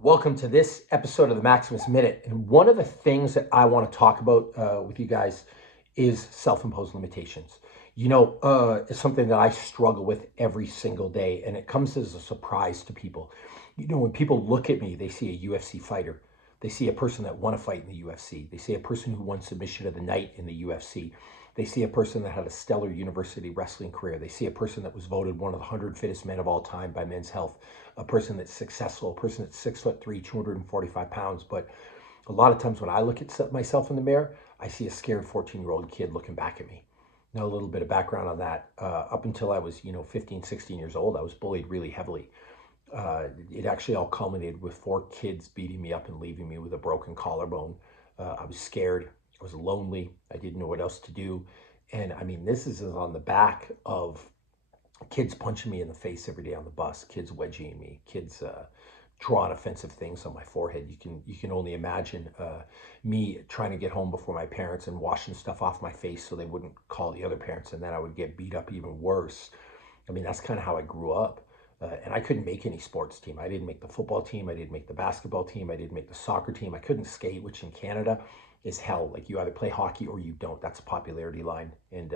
Welcome to this episode of the Maximus Minute. And one of the things that I want to talk about with you guys is self-imposed limitations. It's something that I struggle with every single day, and it comes as a surprise to people. When people look at me, they see a UFC fighter. They see a person that won a fight in the UFC. They see a person who won submission of the night in the UFC. They see a person that had a stellar university wrestling career. They see a person that was voted one of the 100 fittest men of all time by Men's Health, a person that's successful, a person that's 6'3", 245 pounds. But a lot of times when I look at myself in the mirror, I see a scared 14-year-old kid looking back at me. Now, a little bit of background on that. Up until I was, 15, 16 years old, I was bullied really heavily. It actually all culminated with 4 kids beating me up and leaving me with a broken collarbone. I was scared. I was lonely. I didn't know what else to do. And I mean, this is on the back of kids punching me in the face every day on the bus, kids wedging me, kids drawing offensive things on my forehead. You can only imagine me trying to get home before my parents and washing stuff off my face so they wouldn't call the other parents, and then I would get beat up even worse. I mean, that's kind of how I grew up. And I couldn't make any sports team. I didn't make the football team. I didn't make the basketball team. I didn't make the soccer team. I couldn't skate, which in Canada is hell. Like, you either play hockey or you don't. That's a popularity line. And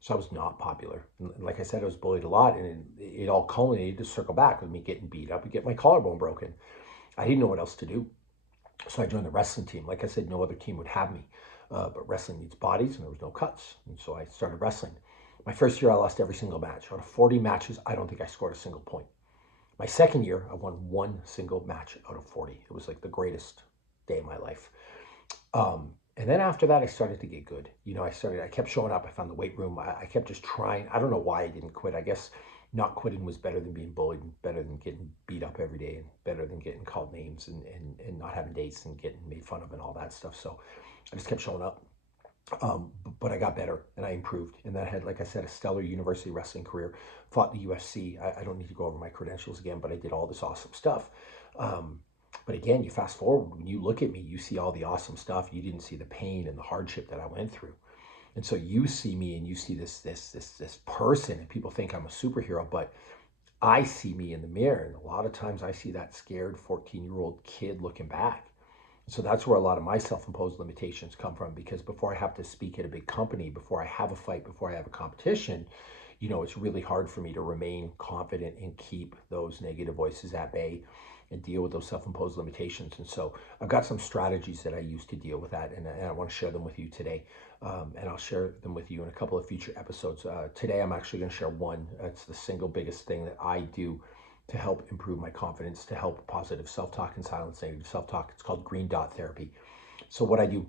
so I was not popular. And like I said, I was bullied a lot, and it all culminated to circle back with me getting beat up and get my collarbone broken. I didn't know what else to do. So I joined the wrestling team. Like I said, no other team would have me. But wrestling needs bodies, and there was no cuts. And so I started wrestling. My first year, I lost every single match. Out of 40 matches, I don't think I scored a single point. My second year, I won one single match out of 40. It was like the greatest day of my life. And then after that, I started to get good. I kept showing up. I found the weight room. I kept just trying. I don't know why I didn't quit. I guess not quitting was better than being bullied, and better than getting beat up every day, and better than getting called names and not having dates and getting made fun of and all that stuff. So I just kept showing up. But I got better and I improved. And then I had, like I said, a stellar university wrestling career, fought in the UFC. I don't need to go over my credentials again, but I did all this awesome stuff. But again, you fast forward, when you look at me, you see all the awesome stuff. You didn't see the pain and the hardship that I went through. And so you see me and you see this person, and people think I'm a superhero, but I see me in the mirror. And a lot of times I see that scared 14-year-old kid looking back. So that's where a lot of my self-imposed limitations come from, because before I have to speak at a big company, before I have a fight, before I have a competition, it's really hard for me to remain confident and keep those negative voices at bay and deal with those self-imposed limitations. And so I've got some strategies that I use to deal with that, and I want to share them with you today. And I'll share them with you in a couple of future episodes. Today, I'm actually going to share one. It's the single biggest thing that I do to help improve my confidence, to help positive self-talk and silence negative self-talk. It's called green dot therapy. So what I do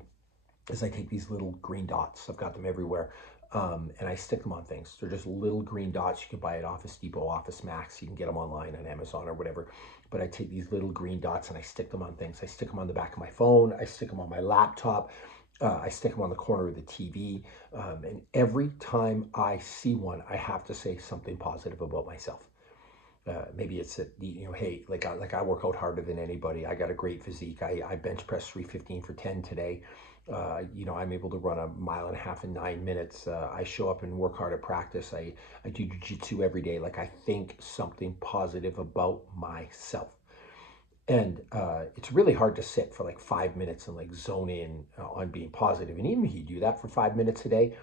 is I take these little green dots. I've got them everywhere. And I stick them on things. They're just little green dots. You can buy at Office Depot, Office Max. You can get them online on Amazon or whatever. But I take these little green dots and I stick them on things. I stick them on the back of my phone. I stick them on my laptop. I stick them on the corner of the TV. And every time I see one, I have to say something positive about myself. Maybe it's that, hey, like I work out harder than anybody. I got a great physique. I bench press 315 for 10 today. I'm able to run a mile and a half in 9 minutes. I show up and work hard at practice. I do jiu-jitsu every day. Like, I think something positive about myself. And it's really hard to sit for like 5 minutes and like zone in on being positive. And even if you do that for 5 minutes a day,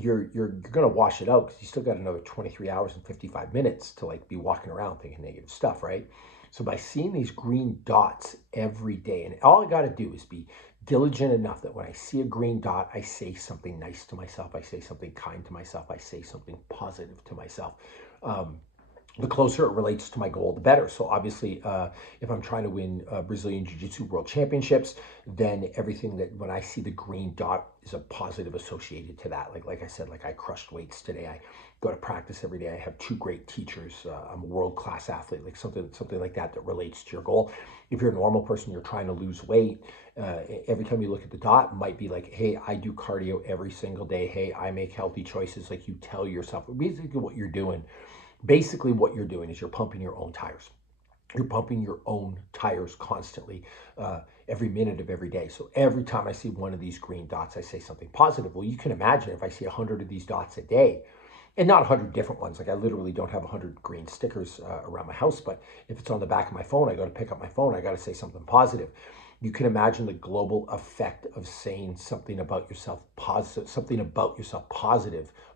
you're going to wash it out, because you still got another 23 hours and 55 minutes to like be walking around thinking negative stuff, right? So by seeing these green dots every day, and all I got to do is be diligent enough that when I see a green dot, I say something nice to myself. I say something kind to myself. I say something positive to myself. The closer it relates to my goal, the better. So obviously, if I'm trying to win Brazilian Jiu-Jitsu World Championships, then everything that, when I see the green dot, is a positive associated to that. Like I said, like, I crushed weights today. I go to practice every day. I have 2 great teachers. I'm a world-class athlete, like something like that relates to your goal. If you're a normal person, you're trying to lose weight, every time you look at the dot, might be like, hey, I do cardio every single day. Hey, I make healthy choices. Like, you tell yourself, basically what you're doing is you're pumping your own tires. You're pumping your own tires constantly, every minute of every day. So every time I see one of these green dots, I say something positive. Well, you can imagine if I see 100 of these dots a day, And not 100 different ones. Like I literally don't have 100 green stickers around my house, but if it's on the back of my phone, I got to pick up my phone. I got to say something positive. You can imagine the global effect of saying something about yourself positive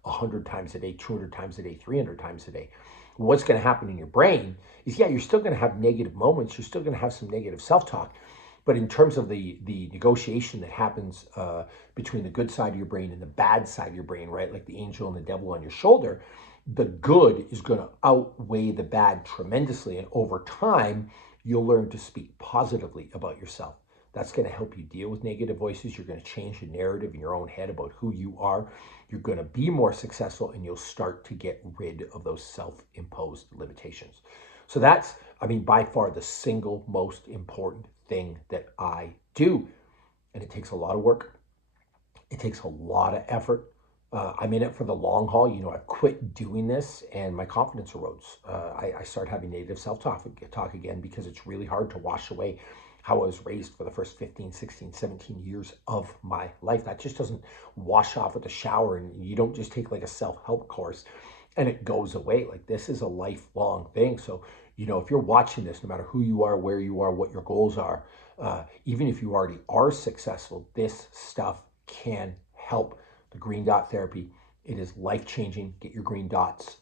100 times a day, 200 times a day, 300 times a day. What's going to happen in your brain is, yeah, you're still going to have negative moments. You're still going to have some negative self-talk. But in terms of the negotiation that happens between the good side of your brain and the bad side of your brain, right? Like the angel and the devil on your shoulder, the good is going to outweigh the bad tremendously. And over time, you'll learn to speak positively about yourself. That's going to help you deal with negative voices. You're going to change the narrative in your own head about who you are. You're going to be more successful, and you'll start to get rid of those self-imposed limitations. So that's, I mean, by far the single most important thing that I do. And it takes a lot of work. It takes a lot of effort. I'm in it for the long haul. You know, I quit doing this and my confidence erodes. I start having negative self-talk again because it's really hard to wash away how I was raised for the first 15, 16, 17 years of my life. That just doesn't wash off with a shower, and you don't just take like a self-help course and it goes away. Like this is a lifelong thing. So, you know, if you're watching this, no matter who you are, where you are, what your goals are, even if you already are successful, this stuff can help. The green dot therapy, it is life-changing. Get your green dots,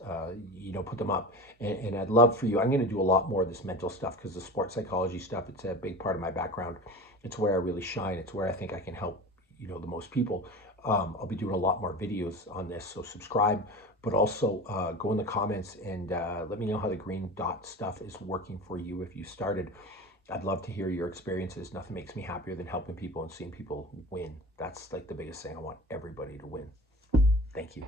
you know, put them up. And I'd love for you, I'm going to do a lot more of this mental stuff because the sports psychology stuff, it's a big part of my background. It's where I really shine. It's where I think I can help, you know, the most people. I'll be doing a lot more videos on this, so subscribe, but also go in the comments and let me know how the green dot stuff is working for you if you started. I'd love to hear your experiences. Nothing makes me happier than helping people and seeing people win. That's like the biggest thing. I want everybody to win. Thank you.